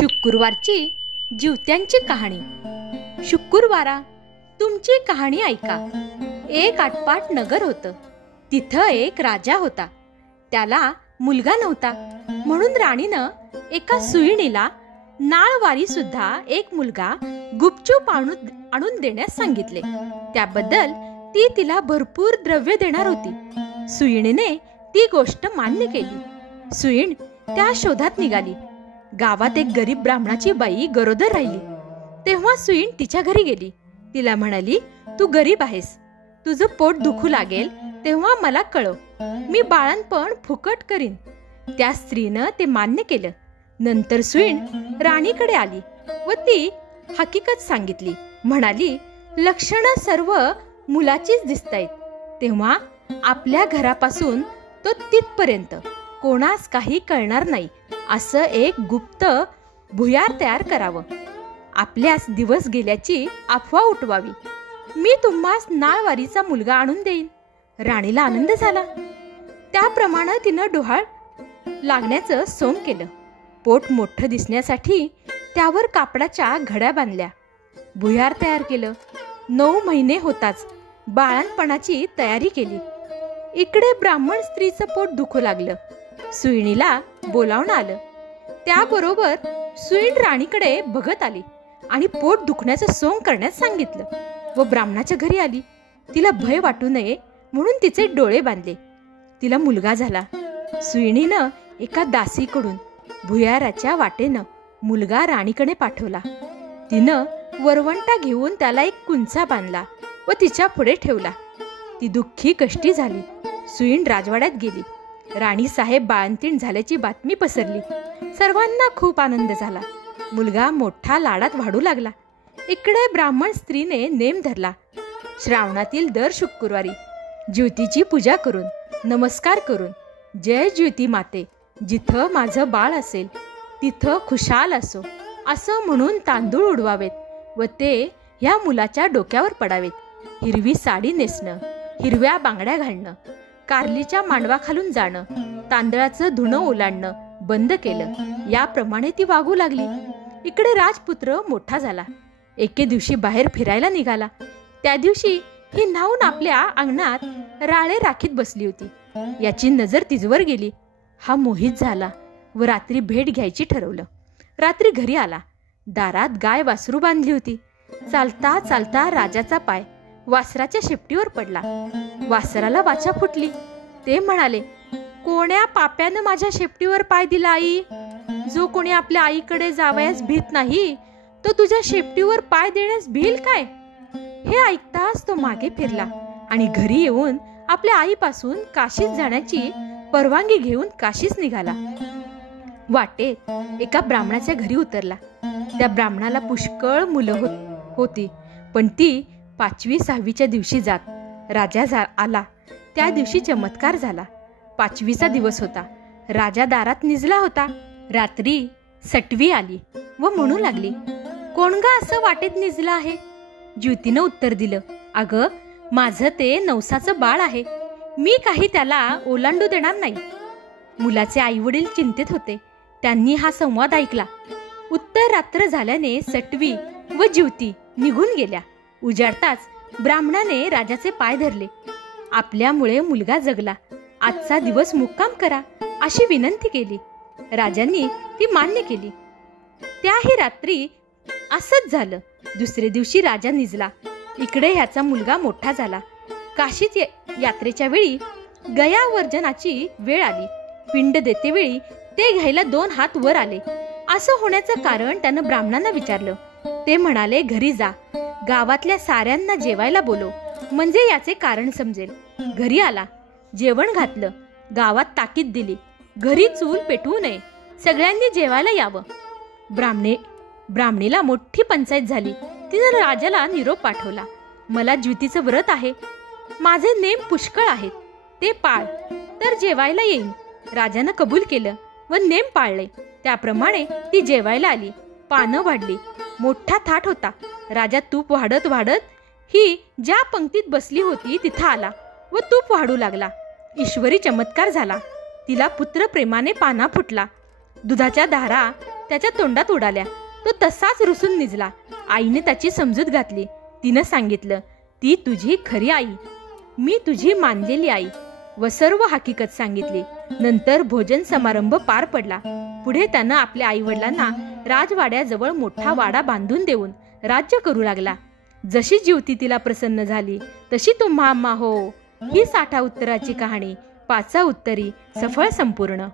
शुक्रवारची जिवत्यांची कहाणी। शुक्रवारा तुमची कहाणी ऐका। एक आटपाट नगर होतं। तिथं एक राजा होता। त्याला मुलगा नव्हता, म्हणून राणीनं एका सुईणीला नाळवारी सुद्धा एक मुलगा गुपचूप आणून देण्यास सांगितले। त्याबद्दल ती तिला भरपूर द्रव्य देणार होती। सुईणीने ती गोष्ट मान्य केली। सुईण त्या शोधात निघाली। गावात एक गरीब ब्राह्मणाची बाई गरोदर राहिली। तेव्हा सुईण तिच्या घरी गेली। तिला म्हणाली, तू गरीब आहेस, तुझं पोट दुखू लागेल तेव्हा मला कळव, मी बाळंतपण फुकट करीन। त्या स्त्रीनं ते मान्य केलं। नंतर सुईण राणीकडे आली व ती हकीकत सांगितली। म्हणाली, लक्षणं सर्व मुलाचीच दिसतायत। तेव्हा आपल्या घरापासून तो तिथपर्यंत कोणास काही कळणार नाही असं एक गुप्त भुयार तयार करावं। आपल्यास दिवस गेल्याची अफवा उठवावी। मी तुम्हास नाळवारीचा मुलगा आणून देईन। राणीला आनंद झाला। त्याप्रमाणे तिनं डोहाळ लागण्याचं सोंग केलं। पोट मोठं दिसण्यासाठी त्यावर कापडाच्या घड्या बांधल्या। भुयार तयार केलं। 9 महिने होताच बाळंतपणाची तयारी केली। इकडे ब्राह्मण स्त्रीचं पोट दुखू लागलं। सुईणीला बोलावणं आलं। त्याबरोबर सुईण राणीकडे बघत आली आणि पोट दुखण्याचं सोंग करण्यास सांगितलं व ब्राह्मणाच्या घरी आली। तिला भय वाटू नये म्हणून तिचे डोळे बांधले। तिला मुलगा झाला। सुईणीनं एका दासीकडून भुयाराच्या वाटेनं मुलगा राणीकडे पाठवला। तिनं वरवंटा घेऊन त्याला एक कुंचा बांधला व तिच्या पुढे ठेवला। ती दुःखी कष्टी झाली। सुईण राजवाड्यात गेली। राणी साहेब बाळंतीण झाल्याची बातमी पसरली। सर्वांना खूप आनंद झाला। मुलगा मोठा लाडात वाढू लागला। इकडे ब्राह्मण स्त्रीने नेम धरला। श्रावणातील दर शुक्रवारी ज्योतीची पूजा करून नमस्कार करून, जय ज्योती माते, जिथं माझं बाळ असेल तिथं खुशाल असो असं म्हणून तांदूळ उडवावेत व ते ह्या मुलाच्या डोक्यावर पडावेत। हिरवी साडी नेसणं, हिरव्या बांगड्या घालणं, कारलीच्या मांडवाखालून जाणं, तांदळाचं धुणं ओलांडणं बंद केलं। याप्रमाणे ती वागू लागली। इकडे राजपुत्र मोठा झाला। एके दिवशी बाहेर फिरायला निघाला। त्या दिवशी ही न्हाऊन आपल्या अंगणात राळे राखीत बसली होती। याची नजर तिजवर गेली। हा मोहित झाला व रात्री भेट घ्यायची ठरवलं। रात्री घरी आला। दारात गाय वासरू बांधली होती। चालता चालता राजाचा पाय वासराच्या शेपटीवर पडला। वासराला वाचा फुटली। ते म्हणाले, कोण्या पाप्यानं माझ्या शेपटीवर पाय दिला आई? जो कोणी आपल्या आईकडे जावयास भीत नाही तो तुझ्या शेपटीवर पाय देण्यास भिल काय? हे ऐकताच तो मागे फिरला आणि घरी येऊन आपल्या आईपासून काशीत जाण्याची परवानगी घेऊन काशीस निघाला। वाटेत एका ब्राह्मणाच्या घरी उतरला। त्या ब्राह्मणाला पुष्कळ मुलं होती, पण ती 5वी 6वीच्या दिवशी जात। राजा आला त्या दिवशी चमत्कार झाला। 5वीचा दिवस होता। राजा दारात निजला होता। रात्री सटवी आली व म्हणू लागली, कोण गा असं वाटेत निजलं आहे? ज्योतीनं उत्तर दिलं, अगं माझं ते नवसाचं बाळ आहे, मी काही त्याला ओलांडू देणार नाही। मुलाचे आई वडील चिंतेत होते। त्यांनी हा संवाद ऐकला। उत्तर रात्र झाल्याने सटवी व ज्योती निघून गेल्या। उजाडताच ब्राह्मणाने राजाचे पाय धरले। आपल्यामुळे मुलगा जगला, आजचा दिवस मुक्काम करा अशी विनंती केली। राजांनी ती मान्य केली। त्याही रात्री असंच झालं। दुसरे दिवशी राजा निजला। इकडे ह्याचा मुलगा मोठा झाला। काशीत यात्रेच्या वेळी गयावर्जनाची वेळ आली। पिंड देतेवेळी ते घ्यायला 2 हात वर आले। असं होण्याचं कारण त्यानं ब्राह्मणांना विचारलं। ते म्हणाले, घरी जा, गावातल्या साऱ्यांना जेवायला बोलव, म्हणजे याचे कारण समजेल। घरी आला, जेवण घातलं, गावात ताकीद दिली, घरी चूल पेटवू नये, सगळ्यांनी जेवायला यावं। ब्राह्मणीला मोठी पंचायत झाली। तिनं राजाला निरोप पाठवला, मला ज्योतीचं व्रत आहे, माझे नेम पुष्कळ आहेत, ते पाळ तर जेवायला येईन। राजानं कबूल केलं व नेम पाळले। त्याप्रमाणे ती जेवायला आली। पानं वाढली, मोठा थाट होता। राजा तूप वाढत वाढत ही ज्या पंक्तीत बसली होती तिथं आला व तूप वाढू लागला। ईश्वरी चमत्कार झाला। तिला पुत्र प्रेमाने पाना फुटला। दुधाच्या धारा त्याच्या तोंडात उडाल्या. तो तसाच रुसून निजला. आईने त्याची समजूत घातली. तिनं सांगितलं, ती तुझी खरी आई, मी तुझी मानलेली आई, व सर्व हकीकत सांगितली. नंतर भोजन समारंभ पार पडला. पुढे त्यानं आपल्या आईवडिलांना राजवाड्याजवळ मोठा वाडा बांधून देऊन राज्य करू लागला. जशी ज्योती तिला प्रसन्न झाली तशी तुम्हा आम्हा हो. ही 60 उत्तराची कहाणी 5 उत्तरी सफळ संपूर्ण.